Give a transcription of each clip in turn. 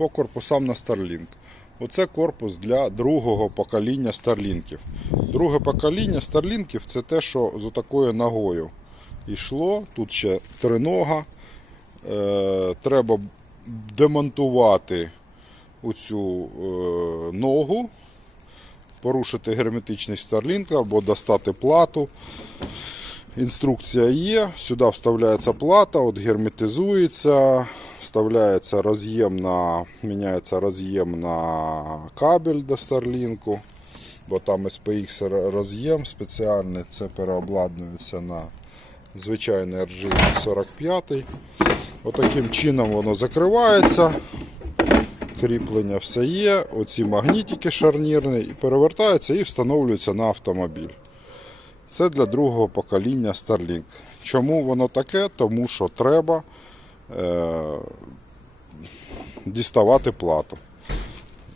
по корпусам на Starlink. Оце корпус для другого покоління Старлінків. Друге покоління Старлінків це те, що з отакою ногою йшло. Тут ще тринога. Е, треба демонтувати оцю е, ногу, порушити герметичність Starlink або достати плату. Інструкція є. Сюди вставляється плата, от герметизується, вставляється роз'єм на, міняється роз'єм на кабель до Starlink, бо там SPX роз'єм спеціальний, це переобладнується на звичайний RG45. Отаким чином воно закривається. Кріплення все є. Оці магнітики шарнірні і перевертаються і встановлюються на автомобіль. Це для другого покоління Starlink. Чому воно таке? Тому що треба діставати плату.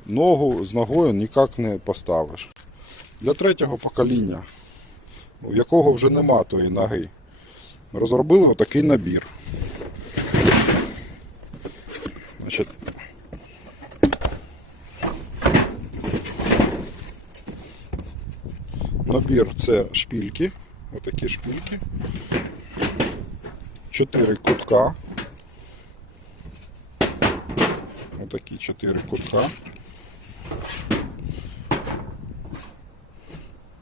Ногу з ногою ніяк не поставиш. Для третього покоління, у якого вже нема тої ноги, розробили отакий набір. Значить, Набір це шпільки, отакі шпільки, чотири кутка. Отакі чотири кутка,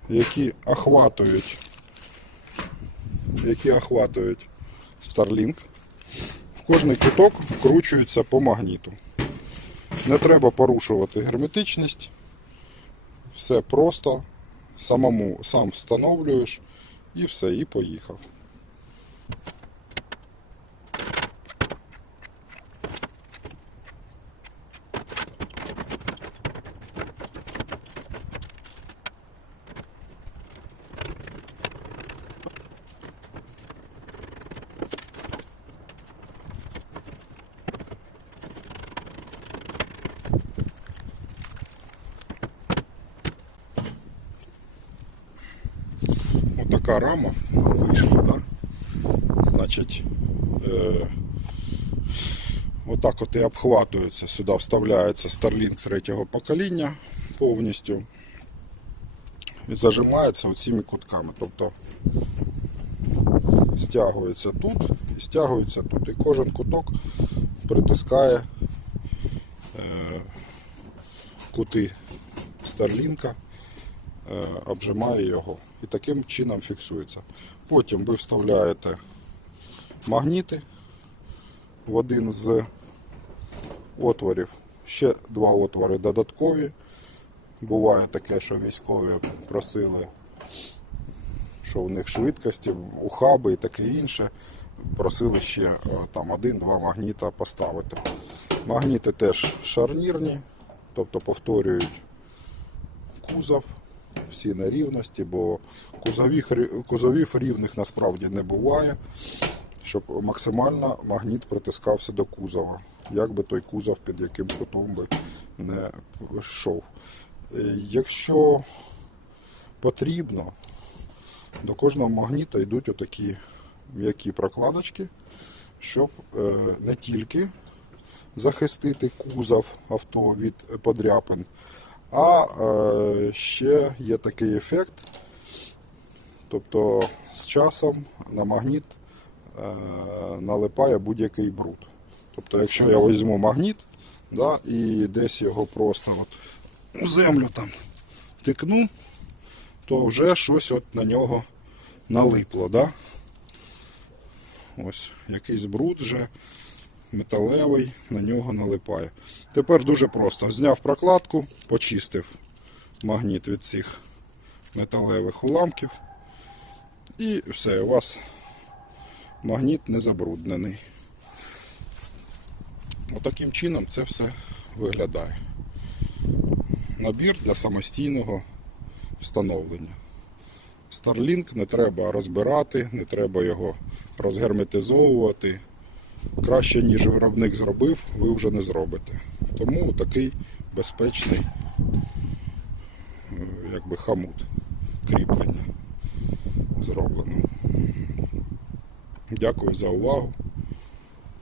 які охватують, які охватують Starlink. В кожний куток вкручується по магніту. Не треба порушувати герметичність. Все просто самому сам встановлюєш і все, і поїхав. Отака рама вийшла, так? Значить, е, отак от і обхватується, сюди вставляється Starlink третього покоління повністю. І зажимається оціми кутками. Тобто стягується тут і стягується тут. І кожен куток притискає е, кути Старлінка обжимає його і таким чином фіксується. Потім ви вставляєте магніти в один з отворів. Ще два отвори додаткові. Буває таке, що військові просили, що в них швидкості, ухаби і таке інше. Просили ще е, там один-два магніта поставити. Магніти теж шарнірні, тобто повторюють кузов, всі нерівності, бо кузовів, кузовів рівних насправді не буває, щоб максимально магніт притискався до кузова. Як би той кузов під яким кутом би не йшов. Е, Якщо потрібно, до кожного магніта йдуть отакі м'які прокладочки, щоб е, не тільки захистити кузов авто від подряпин, а е, ще є такий ефект. Тобто з часом на магніт е, налипає будь-який бруд. Тобто, якщо я візьму магніт да, і десь його просто от у землю там тикну, то вже щось от на нього налипло. Да? Ось якийсь бруд вже металевий на нього налипає. Тепер дуже просто. Зняв прокладку, почистив магніт від цих металевих уламків. І все, у вас магніт не забруднений. Отаким чином це все виглядає. Набір для самостійного встановлення. Starlink не треба розбирати, не треба його розгерметизовувати. Краще, ніж виробник зробив, ви вже не зробите. Тому такий безпечний е, якби хамут кріплення зроблено. Дякую за увагу.